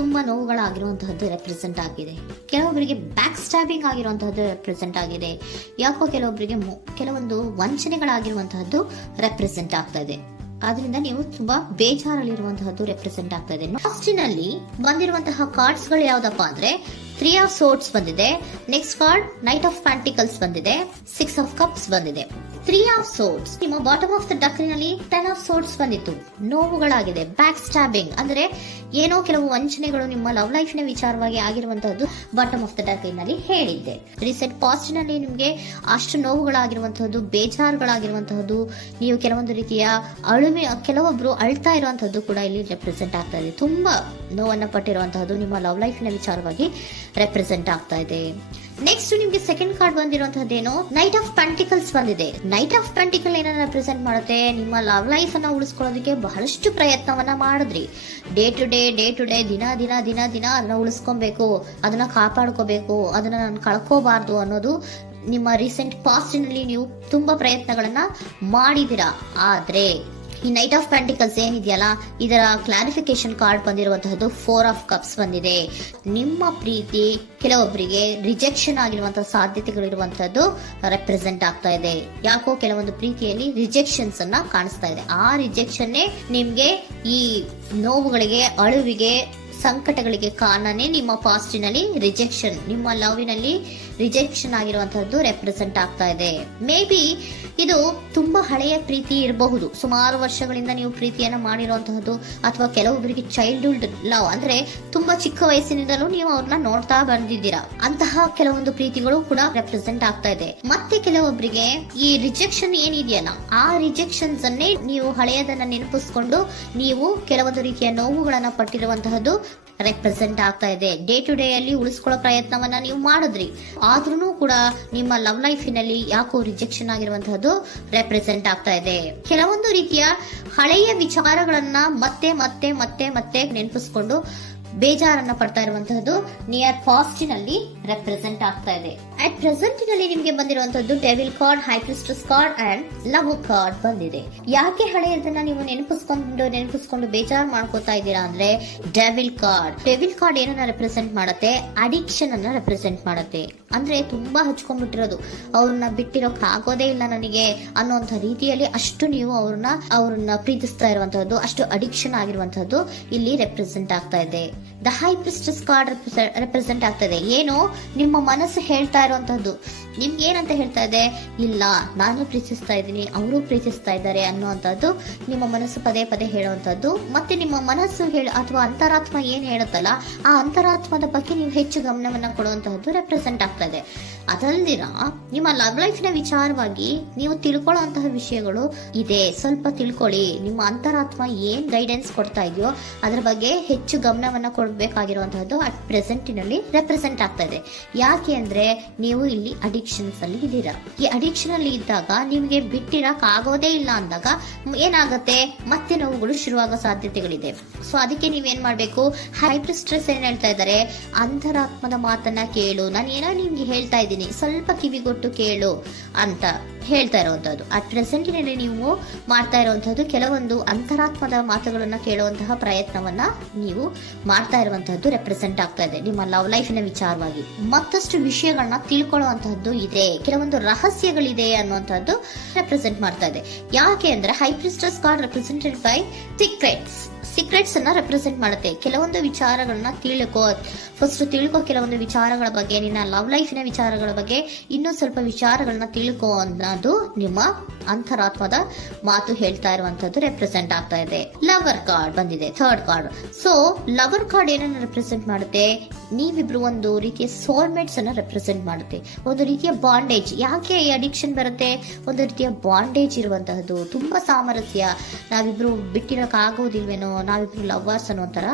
ತುಂಬಾ ನೋವುಗಳಾಗಿರುವಂತಹದ್ದು ರೆಪ್ರೆಸೆಂಟ್ ಆಗಿದೆ. ಕೆಲವೊಬ್ಬರಿಗೆ ಬ್ಯಾಕ್ ಸ್ಟ್ಯಾಬಿಂಗ್ ಆಗಿರುವಂತಹದ್ದು ರೆಪ್ರೆಸೆಂಟ್ ಆಗಿದೆ. ಯಾಕೋ ಕೆಲವೊಬ್ಬರಿಗೆ ಕೆಲವೊಂದು ವಂಚನೆಗಳಾಗಿರುವಂತಹದ್ದು ರೆಪ್ರೆಸೆಂಟ್ ಆಗ್ತಾ ಇದೆ. ಆದ್ರಿಂದ ನೀವು ತುಂಬಾ ಬೇಜಾರಲ್ಲಿರುವಂತಹದ್ದು ರೆಪ್ರೆಸೆಂಟ್ ಆಗ್ತಾ ಇದೆ. ಲಾಸ್ಟಿನಲ್ಲಿ ಬಂದಿರುವಂತಹ ಕಾರ್ಡ್ಸ್ ಗಳು ಯಾವ್ದಪ್ಪ ಅಂದ್ರೆ 3 ಆಫ್ ಸೋರ್ಡ್ಸ್ ಬಂದಿದೆ. Next card knight of pentacles ಬಂದಿದೆ. 6 ಆಫ್ ಕಪ್ಸ್ ಬಂದಿದೆ. 3 ಆಫ್ ಸೋರ್ಡ್ಸ್ ನಿಮ್ಮ ಬಾಟಮ್ ಆಫ್ ದ ಡಕ್ನಲ್ಲಿ 10 ಆಫ್ ಸೋರ್ಡ್ಸ್ ಬಂದಿತ್ತು. ನೋವುಗಳಾಗಿದೆ, ಬ್ಯಾಕ್ ಸ್ಟ್ಯಾಬಿಂಗ್ ಅಂದ್ರೆ ಏನೋ ಕೆಲವು ವಂಚನೆಗಳು ನಿಮ್ಮ ಲವ್ ಲೈಫ್ ನ ವಿಚಾರವಾಗಿ ಆಗಿರುವಂತಹದ್ದು ಬಾಟಮ್ ಆಫ್ ದ ಡಕ್ನಲ್ಲಿ ಹೇಳಿದ್ದೆ. ರೀಸೆಂಟ್ ಪಾಸ್ಟ್ ನಲ್ಲಿ ನಿಮ್ಗೆ ಅಷ್ಟು ನೋವುಗಳಾಗಿರುವಂತಹದ್ದು, ಬೇಜಾರುಗಳಾಗಿರುವಂತಹದ್ದು, ನೀವು ಕೆಲವೊಂದು ರೀತಿಯ ಕೆಲವೊಬ್ರು ಅಳ್ತಾ ಇರುವಂತಹದ್ದು ಕೂಡ ಇಲ್ಲಿ ರೆಪ್ರೆಸೆಂಟ್ ಆಗ್ತಾ ಇದೆ. ತುಂಬಾ ನೋವನ್ನ ಪಟ್ಟಿರುವಂತಹದ್ದು ನಿಮ್ಮ ಲವ್ ಲೈಫ್ ನ ವಿಚಾರವಾಗಿ ರೆಪ್ರೆಸೆಂಟ್ ಆಗ್ತಾ ಇದೆ. ನೆಕ್ಸ್ಟ್ ನಿಮ್ಗೆ ಸೆಕೆಂಡ್ ಕಾರ್ಡ್ ಬಂದಿರುವಂತಹದ್ದೇನು ನೈಟ್ ಆಫ್ ಪೆಂಟಿಕಲ್ಸ್ ಬಂದಿದೆ. ನೈಟ್ ಆಫ್ ಪೆಂಟಿಕಲ್ ಏನನ್ನ ರೆಪ್ರೆಸೆಂಟ್ ಮಾಡುತ್ತೆ, ನಿಮ್ಮ ಲವ್ ಲೈಫ್ ಅನ್ನ ಉಳಿಸ್ಕೊಳ್ಳೋದಕ್ಕೆ ಬಹಳಷ್ಟು ಪ್ರಯತ್ನವನ್ನ ಮಾಡಿದ್ರಿ. ಡೇ ಟು ಡೇ ದಿನ ಅದನ್ನ ಉಳಿಸ್ಕೊಬೇಕು, ಅದನ್ನ ಕಾಪಾಡ್ಕೋಬೇಕು, ಅದನ್ನ ನಾನು ಕಳ್ಕೋಬಾರ್ದು ಅನ್ನೋದು ನಿಮ್ಮ ರೀಸೆಂಟ್ ಪಾಸ್ಟ್ ನಲ್ಲಿ ನೀವು ತುಂಬಾ ಪ್ರಯತ್ನಗಳನ್ನ ಮಾಡಿದಿರಾ. ಆದ್ರೆ ಈ ನೈಟ್ ಆಫ್ ಪ್ಯಾಂಟಿಕಲ್ಸ್ ಏನಿದೆಯಲ್ಲ, ಇದರ ಕ್ಲಾರಿಫಿಕೇಶನ್ ಕಾರ್ಡ್ ಬಂದಿರುವಂತಹದ್ದು 4 ಆಫ್ ಕಪ್ಸ್ ಬಂದಿದೆ. ನಿಮ್ಮ ಪ್ರೀತಿ ಕೆಲವೊಬ್ಬರಿಗೆ ರಿಜೆಕ್ಷನ್ ಆಗಿರುವಂತಹ ಸಾಧ್ಯತೆಗಳಿರುವಂತಹದ್ದು ರೆಪ್ರೆಸೆಂಟ್ ಆಗ್ತಾ ಇದೆ. ಯಾಕೋ ಕೆಲವೊಂದು ಪ್ರೀತಿಯಲ್ಲಿ ರಿಜೆಕ್ಷನ್ಸ್ ಅನ್ನ ಕಾಣಿಸ್ತಾ ಇದೆ. ಆ ರಿಜೆಕ್ಷನ್ ನಿಮ್ಗೆ ಈ ನೋವುಗಳಿಗೆ, ಅಳುವಿಗೆ, ಸಂಕಟಗಳಿಗೆ ಕಾರಣನೇ ನಿಮ್ಮ ಪಾಸ್ಟಿನಲ್ಲಿ ರಿಜೆಕ್ಷನ್, ನಿಮ್ಮ ಲವ್ನಲ್ಲಿ ರಿಜೆಕ್ಷನ್ ಆಗಿರುವಂತಹದ್ದು ರೆಪ್ರೆಸೆಂಟ್ ಆಗ್ತಾ ಇದೆ. ಮೇ ಬಿ ಇದು ತುಂಬಾ ಹಳೆಯ ಪ್ರೀತಿ ಇರಬಹುದು, ಸುಮಾರು ವರ್ಷಗಳಿಂದ ನೀವು ಪ್ರೀತಿಯನ್ನ ಮಾಡಿರುವಂತಹದ್ದು, ಅಥವಾ ಕೆಲವೊಬ್ಬರಿಗೆ ಚೈಲ್ಡ್ಹುಡ್ ಲವ್ ಅಂದ್ರೆ ತುಂಬಾ ಚಿಕ್ಕ ವಯಸ್ಸಿನಿಂದಲೂ ನೀವು ಅವ್ರನ್ನ ನೋಡ್ತಾ ಬಂದಿದ್ದೀರಾ. ಅಂತಹ ಕೆಲವೊಂದು ಪ್ರೀತಿಗಳು ಕೂಡ ರೆಪ್ರೆಸೆಂಟ್ ಆಗ್ತಾ ಇದೆ. ಮತ್ತೆ ಕೆಲವೊಬ್ಬರಿಗೆ ಈ ರಿಜೆಕ್ಷನ್ ಏನಿದೆಯಲ್ಲ, ಆ ರಿಜೆಕ್ಷನ್ಸ್ ಅನ್ನೇ ನೀವು ಹಳೆಯದನ್ನ ನೆನಪಿಸ್ಕೊಂಡು ನೀವು ಕೆಲವೊಂದು ರೀತಿಯ ನೋವುಗಳನ್ನ ಪಟ್ಟಿರುವಂತಹದ್ದು ರೆಪ್ರೆಸೆಂಟ್ ಆಗ್ತಾ ಇದೆ. ಡೇ ಟು ಡೇ ಅಲ್ಲಿ ಉಳಿಸ್ಕೊಳ್ಳೋ ಪ್ರಯತ್ನವನ್ನ ನೀವು ಮಾಡಿದ್ರಿ, ಆದ್ರೂ ಕೂಡ ನಿಮ್ಮ ಲವ್ ಲೈಫಿನಲ್ಲಿ ಯಾಕೋ ರಿಜೆಕ್ಷನ್ ಆಗಿರುವಂತಹದ್ದು ರೆಪ್ರೆಸೆಂಟ್ ಆಗ್ತಾ ಇದೆ. ಕೆಲವೊಂದು ರೀತಿಯ ಹಳೆಯ ವಿಚಾರಗಳನ್ನ ಮತ್ತೆ ಮತ್ತೆ ಮತ್ತೆ ಮತ್ತೆ ನೆನಪಿಸ್ಕೊಂಡು ಬೇಜಾರನ್ನ ಪಡ್ತಾ ಇರುವಂತಹದ್ದು ನಿಯರ್ ಪಾಸ್ಟಿನಲ್ಲಿ ರೆಪ್ರೆಸೆಂಟ್ ಆಗ್ತಾ ಇದೆ. ಅಟ್ ಪ್ರೆಸೆಂಟಿನಲ್ಲಿ ನಿಮ್ಗೆ ಬಂದಿರುವಂತಹದ್ದು devil card, high priestess card and love card ಬಂದಿದೆ. ಯಾಕೆ ಹಳೆಯದನ್ನ ನೀವು ನೆನಪಿಸ್ಕೊಂಡು ಬೇಜಾರು ಮಾಡ್ಕೋತಾ ಇದ್ದೀರಾ ಅಂದ್ರೆ, ಡೆವಿಲ್ ಕಾರ್ಡ್ ಏನನ್ನ ರೆಪ್ರೆಸೆಂಟ್ ಮಾಡುತ್ತೆ, ಅಡಿಕ್ಷನ್ ಅನ್ನ ರೆಪ್ರೆಸೆಂಟ್ ಮಾಡುತ್ತೆ. ಅಂದ್ರೆ ತುಂಬಾ ಹಚ್ಕೊಂಡ್ಬಿಟ್ಟಿರೋದು, ಅವ್ರನ್ನ ಬಿಟ್ಟಿರೋಕ್ ಆಗೋದೇ ಇಲ್ಲ ನನಗೆ ಅನ್ನುವಂತ ರೀತಿಯಲ್ಲಿ ಅಷ್ಟು ನೀವು ಅವ್ರನ್ನ ಪ್ರೀತಿಸ್ತಾ ಇರುವಂತಹದ್ದು, ಅಷ್ಟು ಅಡಿಕ್ಷನ್ ಆಗಿರುವಂತಹದ್ದು ಇಲ್ಲಿ ರೆಪ್ರೆಸೆಂಟ್ ಆಗ್ತಾ ಇದೆ. The high priestess card represent ಆಗ್ತದೆ. ಏನು ನಿಮ್ಮ ಮನಸ್ಸು ಹೇಳ್ತಾ ಇರುವಂತಹದ್ದು, ನಿಮ್ಗೆ ಏನಂತ ಹೇಳ್ತಾ ಇದೆ, ಇಲ್ಲ ನಾನು ಪ್ರೀತಿಸ್ತಾ ಇದ್ದೀನಿ, ಅವರು ಪ್ರೀತಿಸ್ತಾ ಇದ್ದಾರೆ ಅನ್ನುವಂಥದ್ದು ನಿಮ್ಮ ಮನಸ್ಸು ಪದೇ ಪದೇ ಹೇಳುವಂತದ್ದು. ಮತ್ತೆ ನಿಮ್ಮ ಮನಸ್ಸು ಅಥವಾ ಅಂತರಾತ್ಮ ಏನ್ ಹೇಳುತ್ತಲ್ಲ, ಆ ಅಂತರಾತ್ಮದ ಬಗ್ಗೆ ನೀವು ಹೆಚ್ಚು ಗಮನವನ್ನ ಕೊಡುವಂತಹದ್ದು ರೆಪ್ರೆಸೆಂಟ್ ಆಗ್ತಾ ಇದೆ. ಅದಲ್ದಿರ ನಿಮ್ಮ ಲವ್ ಲೈಫ್ ನ ವಿಚಾರವಾಗಿ ನೀವು ತಿಳ್ಕೊಳ್ಳುವಂತಹ ವಿಷಯಗಳು ಇದೆ, ಸ್ವಲ್ಪ ತಿಳ್ಕೊಳ್ಳಿ. ನಿಮ್ಮ ಅಂತರಾತ್ಮ ಏನ್ ಗೈಡೆನ್ಸ್ ಕೊಡ್ತಾ ಇದೆಯೋ ಅದರ ಬಗ್ಗೆ ಹೆಚ್ಚು ಗಮನವನ್ನ ಕೊಡಬೇಕಾಗಿರುವಂತಹದ್ದು ಅಟ್ ಪ್ರೆಸೆಂಟಿನಲ್ಲಿ ರೆಪ್ರೆಸೆಂಟ್ ಆಗ್ತಾ ಇದೆ. ಯಾಕೆ ಅಂದ್ರೆ ನೀವು ಇಲ್ಲಿ ಅಡಿಕ್ಷನ್ಸ್ ಅಲ್ಲಿ ಇದ್ದೀರಾ. ಈ ಅಡಿಕ್ಷನ್ ಅಲ್ಲಿ ಇದ್ದಾಗ ನಿಮ್ಗೆ ಬಿಟ್ಟಿರಕ್ ಆಗೋದೇ ಇಲ್ಲ ಅಂದಾಗ ಏನಾಗುತ್ತೆ, ಮತ್ತೆ ನೋವುಗಳು ಶುರುವಾಗೋ ಸಾಧ್ಯತೆಗಳಿದೆ. ಸೊ ಅದಕ್ಕೆ ನೀವೇನ್ ಮಾಡ್ಬೇಕು, ಹೈಪರ್ ಸ್ಟ್ರೆಸ್ ಏನ್ ಹೇಳ್ತಾ ಇದ್ದಾರೆ, ಅಂತರಾತ್ಮದ ಮಾತನ್ನ ಕೇಳು, ನಾನು ಏನೋ ನಿಮ್ಗೆ ಹೇಳ್ತಾ ಇದ್ದೀನಿ, ಸ್ವಲ್ಪ ಕಿವಿಗೊಟ್ಟು ಕೇಳು ಅಂತ ಹೇಳ್ತಾ ಇರುವಂತದ್ದು. ಅಟ್ ಪ್ರೆಸೆಂಟಿನಲ್ಲಿ ನೀವು ಮಾಡ್ತಾ ಇರುವಂತಹದ್ದು ಕೆಲವೊಂದು ಅಂತರಾತ್ಮದ ಮಾತುಗಳನ್ನ ಕೇಳುವಂತಹ ಪ್ರಯತ್ನವನ್ನ ನೀವು ಮಾಡ್ತಾ ಇರುವಂತಹದ್ದು ರೆಪ್ರೆಸೆಂಟ್ ಆಗ್ತಾ ಇದೆ. ನಿಮ್ಮ ಲವ್ ಲೈಫಿನ ವಿಚಾರವಾಗಿ ಮತ್ತಷ್ಟು ವಿಷಯಗಳನ್ನ ತಿಳ್ಕೊಳ್ಳುವಂತಹದ್ದು ಇದೆ, ಕೆಲವೊಂದು ರಹಸ್ಯಗಳಿದೆ ಅನ್ನುವಂಥದ್ದು ರೆಪ್ರೆಸೆಂಟ್ ಮಾಡ್ತಾ ಇದೆ. ಯಾಕೆ ಅಂದ್ರೆ high priestess card represented by secrets ಅನ್ನ ರೆಪ್ರೆಸೆಂಟ್ ಮಾಡುತ್ತೆ. ಕೆಲವೊಂದು ವಿಚಾರಗಳನ್ನ ತಿಳ್ಕೊ ಕೆಲವೊಂದು ವಿಚಾರಗಳ ಬಗ್ಗೆ, ನಿನ್ನ ಲವ್ ಲೈಫಿನ ವಿಚಾರಗಳ ಬಗ್ಗೆ ಇನ್ನೂ ಸ್ವಲ್ಪ ವಿಚಾರಗಳನ್ನ ತಿಳ್ಕೊ ಅನ್ನೋದು ನಿಮ್ಮ ಅಂತರಾತ್ಮದ ಮಾತು ಹೇಳ್ತಾ ಇರುವಂತದ್ದು ರೆಪ್ರೆಸೆಂಟ್ ಆಗ್ತಾ ಇದೆ. ಲವರ್ ಕಾರ್ಡ್ ಬಂದಿದೆ, third card. So lover card ಏನನ್ನ ರೆಪ್ರೆಸೆಂಟ್ ಮಾಡುತ್ತೆ, ನೀವಿಬ್ರು ಒಂದು ರೀತಿಯ ಸೋಲ್ಮೇಟ್ಸ್ ಅನ್ನ ರೆಪ್ರೆಸೆಂಟ್ ಮಾಡುತ್ತೆ, ಒಂದು ರೀತಿಯ ಬಾಂಡೇಜ್. ಯಾಕೆ ಈ ಅಡಿಕ್ಷನ್ ಬರುತ್ತೆ, ಒಂದು ರೀತಿಯ ಬಾಂಡೇಜ್ ಇರುವಂತಹದ್ದು, ತುಂಬಾ ಸಾಮರಸ್ಯ, ನಾವಿಬ್ರು ಬಿಟ್ಟಿರಕ್ ಆಗೋದಿಲ್ವೇನೋ, ನಾವಿಬ್ರು ಲವರ್ಸ್ ಅನ್ನೋ ತರ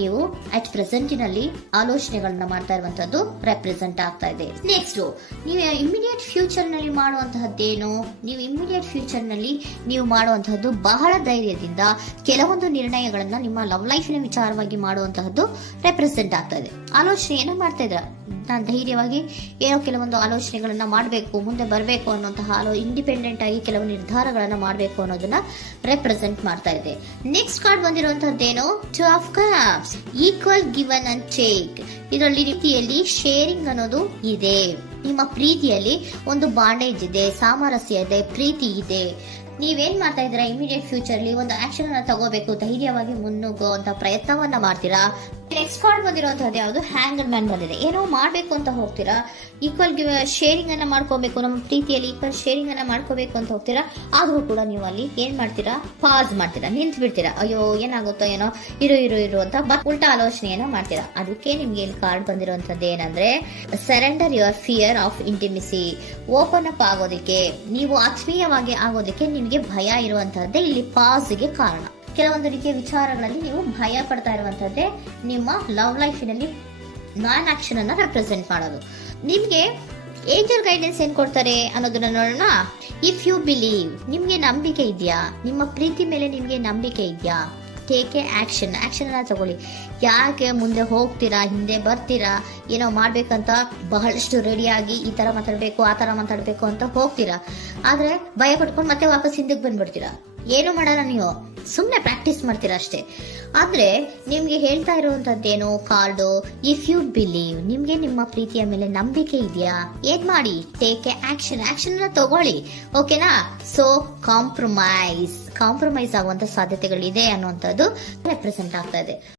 ನೀವು ಅಟ್ ಪ್ರೆಸೆಂಟಿನಲ್ಲಿ ಆಲೋಚನೆಗಳನ್ನ ಮಾಡ್ತಾ ಇರುವಂತದ್ದು ರೆಪ್ರೆಸೆಂಟ್ ಆಗ್ತಾ ಇದೆ. ನೆಕ್ಸ್ಟ್ ನೀವು ಇಮಿಡಿಯೇಟ್ ಫ್ಯೂಚರ್ ನಲ್ಲಿ ಮಾಡುವಂತಹದ್ದೇನು, ನೀವು ಇಮಿಡಿಯೇಟ್ ಫ್ಯೂಚರ್ ನಲ್ಲಿ ನೀವು ಮಾಡುವಂತಹದ್ದು ಬಹಳ ಧೈರ್ಯದಿಂದ ಕೆಲವೊಂದು ನಿರ್ಣಯಗಳನ್ನ ನಿಮ್ಮ ಲವ್ ಲೈಫಿನ ವಿಚಾರವಾಗಿ ಮಾಡುವಂತಹದ್ದು ರೆಪ್ರೆಸೆಂಟ್ ಆಗ್ತಾ ಇದೆ. ಆಲೋಚನೆಯನ್ನ ಮಾಡ್ತಾ ಇದ್ರ. ನಾನು ಧೈರ್ಯವಾಗಿ ಏನೋ ಕೆಲವೊಂದು ಆಲೋಚನೆಗಳನ್ನ ಮಾಡಬೇಕು, ಮುಂದೆ ಬರಬೇಕು ಅನ್ನೋಂತಹ ಇಂಡಿಪೆಂಡೆಂಟ್ ಆಗಿ ಕೆಲವು ನಿರ್ಧಾರಗಳನ್ನ ಮಾಡಬೇಕು ಅನ್ನೋದನ್ನ ರೆಪ್ರೆಸೆಂಟ್ ಮಾಡ್ತಾ ಇದೆ. ನೆಕ್ಸ್ಟ್ ಕಾರ್ಡ್ ಬಂದಿರುವಂತದ್ದೇನು, two of cups, equal given and take. ಇದರಲ್ಲಿ ರೀತಿಯಲ್ಲಿ ಶೇರಿಂಗ್ ಅನ್ನೋದು ಇದೆ. ನಿಮ್ಮ ಪ್ರೀತಿಯಲ್ಲಿ ಒಂದು ಬಾಂಡೇಜ್ ಇದೆ, ಸಾಮರಸ್ಯ ಇದೆ, ಪ್ರೀತಿ ಇದೆ. ನೀವೇನ್ ಮಾಡ್ತಾ ಇದ್ದೀರಾ, ಇಮಿಡಿಯೇಟ್ ಫ್ಯೂಚರ್ ಅಲ್ಲಿ ಒಂದು ಆಕ್ಷನ್ ಅನ್ನ ತಗೋಬೇಕು, ಧೈರ್ಯವಾಗಿ ಮುನ್ನುಗ್ಗುವಂತ ಪ್ರಯತ್ನವನ್ನ ಮಾಡ್ತೀರಾ. ನೆಕ್ಸ್ಟ್ ಕಾರ್ಡ್ ಬಂದಿರುವಂತದ್ದು ಯಾವುದು, ಹ್ಯಾಂಗರ್ ಮ್ಯಾನ್ ಬಂದಿದೆ. ಏನೋ ಮಾಡ್ಬೇಕು ಅಂತ ಹೋಗ್ತೀರಾ, ಈಕ್ವಲ್ ಶೇರಿಂಗ್ ಅನ್ನ ಮಾಡ್ಕೋಬೇಕು, ನಮ್ಮ ಪ್ರೀತಿಯಲ್ಲಿ ಈಕ್ವಲ್ ಶೇರಿಂಗ್ ಅನ್ನ ಮಾಡ್ಕೋಬೇಕು ಅಂತ ಹೋಗ್ತೀರಾ. ಆದ್ರೂ ಕೂಡ ನೀವು ಅಲ್ಲಿ ಏನ್ ಮಾಡ್ತೀರಾ, ಪಾಸ್ ಮಾಡ್ತೀರಾ, ನಿಂತು ಬಿಡ್ತೀರಾ. ಅಯ್ಯೋ ಏನಾಗುತ್ತೋ ಏನೋ, ಇರು ಅಂತ ಉಲ್ಟಾ ಆಲೋಚನೆಯನ್ನ ಮಾಡ್ತೀರಾ. ಅದಕ್ಕೆ ನಿಮ್ಗೆ ಇಲ್ಲಿ ಕಾರ್ಡ್ ಬಂದಿರುವಂತದ್ದು ಏನಂದ್ರೆ, surrender your fear of intimacy. Open up ಆಗೋದಕ್ಕೆ, ನೀವು ಆತ್ಮೀಯವಾಗಿ ಆಗೋದಕ್ಕೆ ನಿಮಗೆ ಭಯ ಇರುವಂತಹದ್ದೇ ಇಲ್ಲಿ ಪಾಸ್ಗೆ ಕಾರಣ. ಕೆಲವೊಂದು ರೀತಿಯ ವಿಚಾರಗಳಲ್ಲಿ ನೀವು ಭಯ ಪಡ್ತಾ ಇರುವಂತದ್ದೇ ನಿಮ್ಮ ಲವ್ ಲೈಫಿನಲ್ಲಿ ನಾನ್ ಆಕ್ಷನ್ ಅನ್ನ ರೆಪ್ರೆಸೆಂಟ್ ಮಾಡೋದು. ನಿಮ್ಗೆ ಏಂಜಲ್ ಗೈಡೆನ್ಸ್ ಏನ್ ಕೊಡ್ತಾರೆ ಅನ್ನೋದನ್ನ ನೋಡೋಣ. ಇಫ್ ಯು ಬಿಲೀವ್, ನಿಮ್ಗೆ ನಂಬಿಕೆ ಇದೆಯಾ, ನಿಮ್ಮ ಪ್ರೀತಿ ಮೇಲೆ ನಿಮ್ಗೆ ನಂಬಿಕೆ ಇದೆಯಾ, ಟೇಕ್ ಎ ಆಕ್ಷನ್ ಅನ್ನ ತಗೊಳ್ಳಿ. ಯಾಕೆ ಮುಂದೆ ಹೋಗ್ತೀರಾ, ಹಿಂದೆ ಬರ್ತೀರಾ, ಏನೋ ಮಾಡ್ಬೇಕಂತ ಬಹಳಷ್ಟು ರೆಡಿಯಾಗಿ ಈ ತರ ಮಾತಾಡ್ಬೇಕು, ಆ ತರ ಮಾತಾಡ್ಬೇಕು ಅಂತ ಹೋಗ್ತೀರಾ. ಆದ್ರೆ ಭಯ ಪಡ್ಕೊಂಡು ಮತ್ತೆ ವಾಪಸ್ ಹಿಂದಕ್ಕೆ ಬಂದ್ಬಿಡ್ತೀರಾ. ಏನು ಮಾಡಲ್ಲ, ನೀವು ಸುಮ್ನೆ ಪ್ರಾಕ್ಟೀಸ್ ಮಾಡ್ತೀರಾ ಅಷ್ಟೇ. ಆದ್ರೆ ನಿಮ್ಗೆ ಹೇಳ್ತಾ ಇರುವಂತದ್ದೇನು ಕಾರ್ಡು, ಇಫ್ ಯು ಬಿಲೀವ್, ನಿಮ್ಗೆ ನಿಮ್ಮ ಪ್ರೀತಿಯ ಮೇಲೆ ನಂಬಿಕೆ ಇದೆಯಾ, ಏನ್ ಮಾಡಿ, ಟೇಕ್ ಎ ಆಕ್ಷನ್ ಅನ್ನ ತಗೊಳ್ಳಿ. ಓಕೆನಾ. ಸೊ ಕಾಂಪ್ರಮೈಸ್ ಆಗುವಂತ ಸಾಧ್ಯತೆಗಳಿದೆ ಅನ್ನುವಂಥದ್ದು ರೆಪ್ರೆಸೆಂಟ್ ಆಗ್ತಾ ಇದೆ.